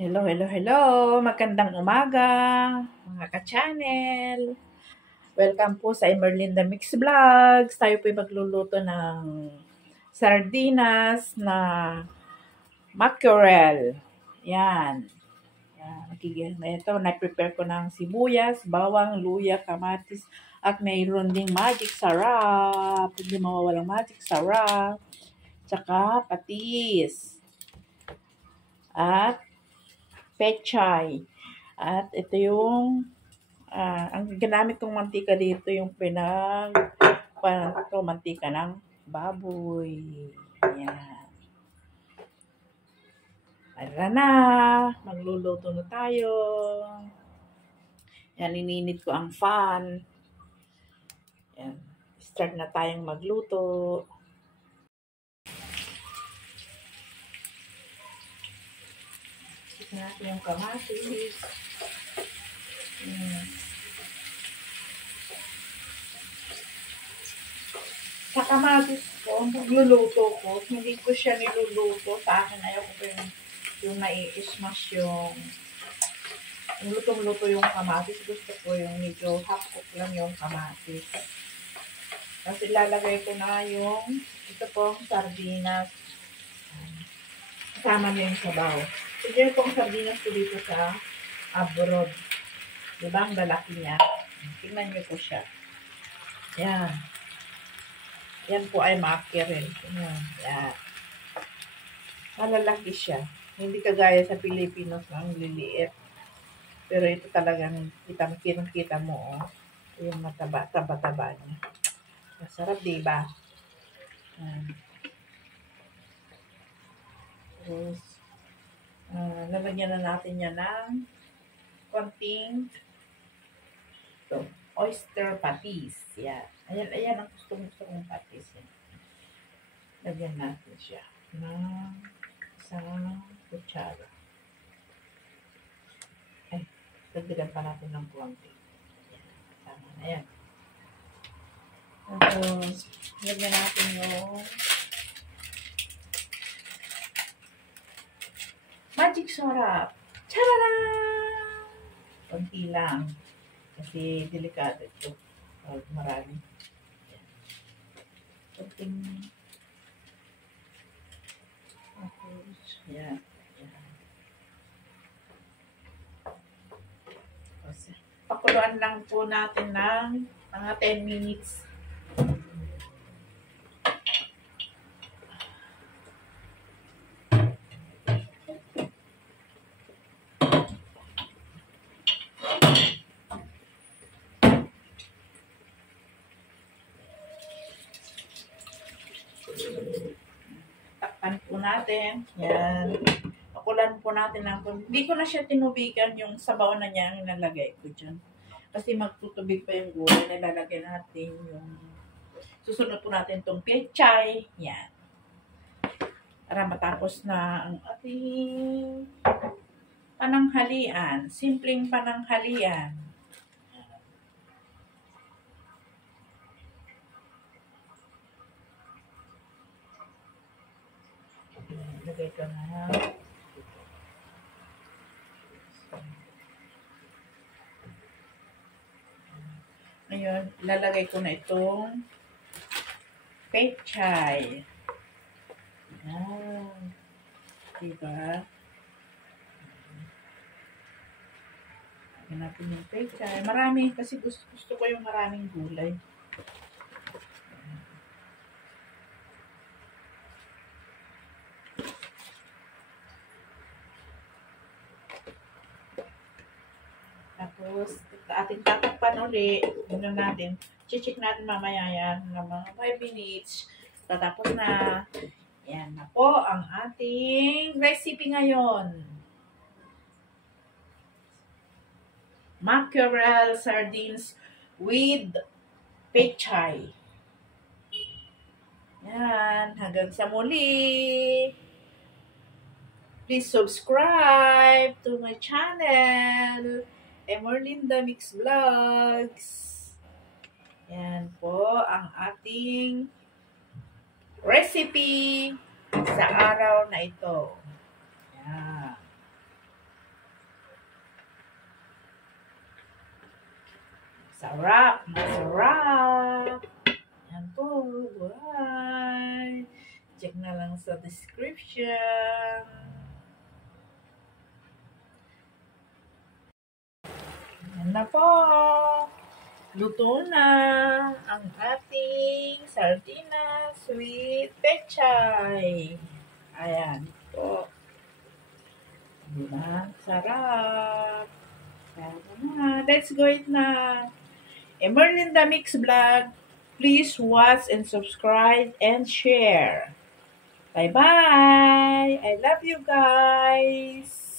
Hello, hello, hello! Magandang umaga, mga ka-channel. Welcome po sa Emerlinda Mix Vlogs. Tayo po magluluto ng sardinas na mackerel. Yan. Ito, na-prepare ko ng sibuyas, bawang, luya, kamatis, at mayroon ding magic sarap. Hindi mawawalang magic sarap. Tsaka patis. At pechay. At ito yung ang ginamit kong mantika dito yung mantika ng baboy. Yan. Tara na. Magluluto na tayo. Yan, ininit ko ang fan. Yan. Start na tayong magluto. Ito natin yung kamatis. Yan. Sa kamatis ko, magluluto ko. Hindi ko siya niluluto. Sa akin, ayaw ko yung nai-smash yung lutong-luto yung kamatis. Gusto ko yung medyo half-cook lang yung kamatis. Kasi lalagay ko na yung ito pong sardinas. Kasama na yung sabaw. Ito pong sardinas ko dito sa abroad. Diba ang lalaki niya? Tingnan niyo po siya. Yan. Yan po ay mackerel. Yan. Malalaki siya. Hindi kagaya sa Pilipinas na ang liliit. Pero ito talagang kita mo, oh. Yung taba niya. Masarap, diba? Tapos, lalagyan na natin yan ng konting oyster patis. Yan. Ayan ang gusto kong patis. Yan. Lagyan natin siya ng isang kutsara. Ay, dagdagan pa natin ng konti. Tama na yan. Tapos, lagyan natin yung magic syrup. Tara! Konti lang. Kasi delikado ito. Marami. Konting. Tapos, yan. Pakuluan lang po natin ng mga 10 minutes. Takpan po natin. Yan. Pakulan po natin ng hindi ko na siya tinubigan yung sabaw na niya ang nalagay ko dyan. Kasi magtutubig pa yung gulay na lalagay natin yung susunod po natin itong pechay. Yan. Para matapos na ang ating pananghalian. Simpleng pananghalian. Lagay ko na. Ngayon, lalagay ko na itong pechay. Yan. Diba? Lagyan natin yung pechay. Marami, kasi gusto ko yung maraming gulay. Tapos, ating tatakpan ulit. Tingnan natin. Check natin mamaya yan ng mga 5 minutes. Tatapos na. Yan na po ang ating recipe ngayon. Mackerel sardines with pechay. Yan. Hanggang sa muli. Please subscribe to my channel. Emerlinda Mix Vlogs. Yan po ang ating recipe sa araw na ito. Yan. Sarap! Masarap! Yan po, buhay! Check na lang sa description. Yan na po. Luto na ang ating sardinas with pechay. Ayan po. Diba? Sarap. Sarap na. Let's go eat na. Merlinda Mix Vlog. Please watch and subscribe and share. Bye-bye. I love you guys.